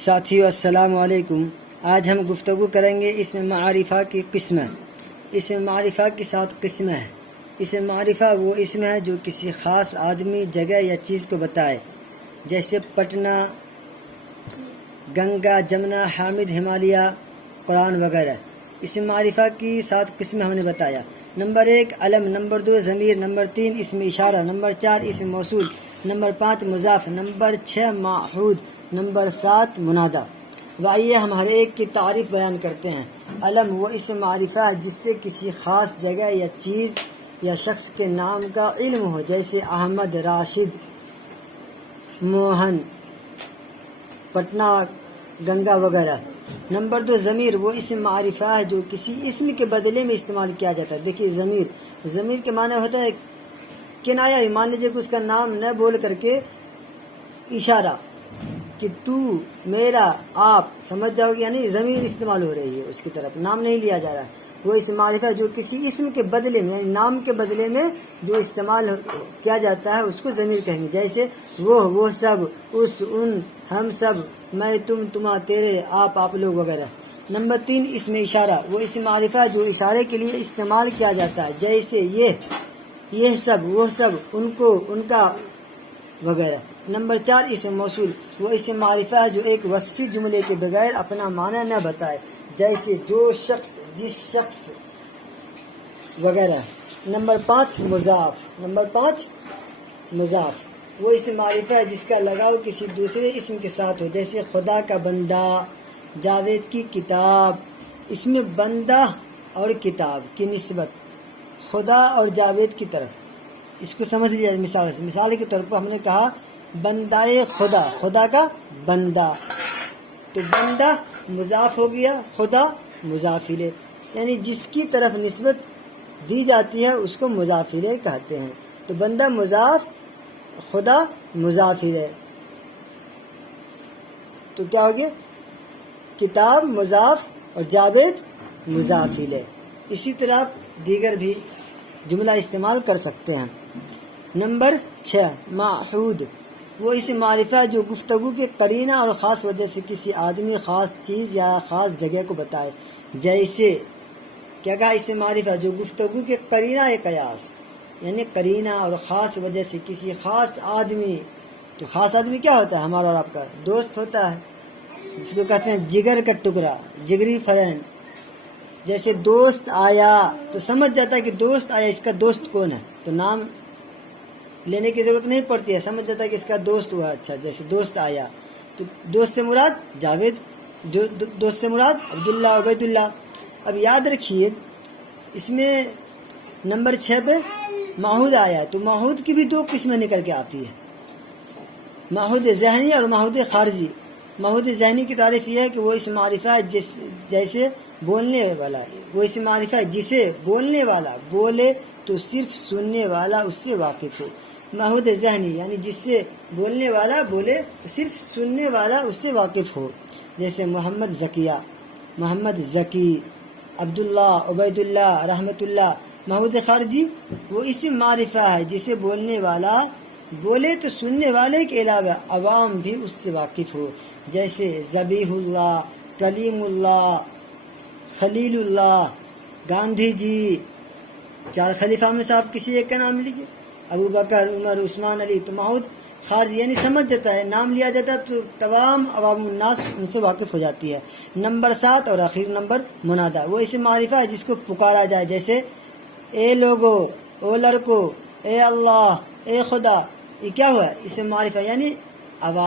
ساتھیو السلام علیکم۔ آج ہم گفتگو کریں گے اسم معرفہ کی قسمیں۔ اسم معرفہ کی 7 قسمیں ہیں۔ اسم معرفہ وہ اسم ہے جو کسی خاص آدمی، جگہ یا چیز کو بتائے، جیسے پٹنہ، گنگا، جمنا، حامد، ہمالیہ، قرآن وغیرہ۔ اسم معرفہ کی 7 قسمیں ہم نے بتایا۔ نمبر 1 علم، نمبر 2 ضمیر، نمبر 3 اسم اشارہ، نمبر 4 اسم موصول، نمبر 5 مضاف، نمبر 6 معہود، نمبر 7 منادہ۔ آئیے ہم ہر ایک کی تعریف بیان کرتے ہیں۔ علم وہ اسم معرفہ ہے جس سے کسی خاص جگہ یا چیز یا شخص کے نام کا علم ہو، جیسے احمد، راشد، موہن، پٹنہ، گنگا وغیرہ۔ نمبر 2 ضمیر وہ اسم معرفہ ہے جو کسی اسم کے بدلے میں استعمال کیا جاتا ہے۔ دیکھیے ضمیر کے معنی ہوتا ہے کنایہ، مان لیجیے کہ اس کا نام نہ بول کر کے اشارہ کہ تو، میرا، آپ، سمجھ جاؤ گے، یعنی ضمیر استعمال ہو رہی ہے اس کی طرف، نام نہیں لیا جا رہا ہے۔ وہ اسم معرفہ ہے جو کسی اسم کے بدلے میں، یعنی نام کے بدلے میں جو استعمال کیا جاتا ہے اس کو ضمیر کہیں گے، جیسے وہ سب، اس، ان، ہم سب، میں، تم، تما، تیرے، آپ لوگ وغیرہ۔ نمبر 3 اسم اشارہ وہ اسم معرفہ ہے جو اشارے کے لیے استعمال کیا جاتا ہے، جیسے یہ سب، وہ سب، ان کو، ان کا وغیرہ۔ نمبر 4 اسم موصول وہ اسم معرفہ ہے جو ایک وصفی جملے کے بغیر اپنا معنی نہ بتائے، جیسے جو شخص، جس شخص وغیرہ۔ نمبر 5 مضاف وہ اسم معرفہ ہے جس کا لگاؤ کسی دوسرے اسم کے ساتھ ہو، جیسے خدا کا بندہ، جاوید کی کتاب۔ اس میں بندہ اور کتاب کی نسبت خدا اور جاوید کی طرف، اس کو سمجھ لیا مثال کے طور پر ہم نے کہا بندہ خدا، خدا کا بندہ، تو بندہ مضاف ہو گیا، خدا مضاف الیہ، یعنی جس کی طرف نسبت دی جاتی ہے اس کو مضاف الیہ کہتے ہیں۔ تو بندہ مضاف، خدا مضاف الیہ، تو کیا ہو گیا؟ کتاب مضاف اور جاوید مضاف الیہ۔ اسی طرح دیگر بھی جملہ استعمال کر سکتے ہیں۔ نمبر 6 معہود وہ اسم معرفہ ہے جو گفتگو کے قرینہ اور خاص وجہ سے کسی آدمی، خاص چیز یا خاص جگہ کو بتائے، جیسے کیا کہا اسم معرفہ جو گفتگو کے قرینہ قیاس، یعنی قرینہ اور خاص وجہ سے کسی خاص آدمی۔ تو خاص آدمی کیا ہوتا ہے؟ ہمارا اور آپ کا دوست ہوتا ہے، جس کو کہتے ہیں جگر کا ٹکڑا، جگری فرینڈ۔ جیسے دوست آیا تو سمجھ جاتا ہے کہ دوست آیا، اس کا دوست کون ہے، تو نام لینے کی ضرورت نہیں پڑتی ہے، سمجھ جاتا ہے کہ اس کا دوست ہوا۔ اچھا، جیسے دوست آیا، تو دوست سے مراد جاوید، دوست سے مراد عبداللہ، عبید اللہ۔ اب یاد رکھیے اس میں نمبر 6 پہ معہود آیا، تو معہود کی بھی 2 قسمیں نکل کے آتی ہے، معہود ذہنی اور معہود خارجی۔ معہود ذہنی کی تعریف یہ ہے کہ وہ اسم معرفہ ہے جیسے بولنے والا، وہ اسم معرفہ ہے جسے بولنے والا بولے تو صرف سننے والا اس سے واقف ہو۔ معہود ذہنی یعنی جس سے بولنے والا بولے تو صرف سننے والا اس سے واقف ہو، جیسے محمد ذکیہ، محمد ذکی، عبداللہ، عبید اللہ، رحمت اللہ۔ معہود خارجی وہ اسم معرفہ ہے جسے بولنے والا بولے تو سننے والے کے علاوہ عوام بھی اس سے واقف ہو، جیسے ذبیح اللہ، کلیم اللہ، خلیل اللہ، گاندھی جی۔ 4 خلیفہ میں سے آپ کسی ایک کا نام لیجیے، ابو بکر، عمر، عثمان، علی۔ تو معہود خارجی یعنی سمجھ جاتا ہے، نام لیا جاتا ہے تو تمام عوام الناس ان سے واقف ہو جاتی ہے۔ نمبر 7 اور آخر نمبر منادہ وہ اسم معرفہ ہے جس کو پکارا جائے، جیسے اے لوگو، او لڑکو، اے اللہ، اے خدا۔ یہ کیا ہوا؟ اسم معرفہ یعنی عوام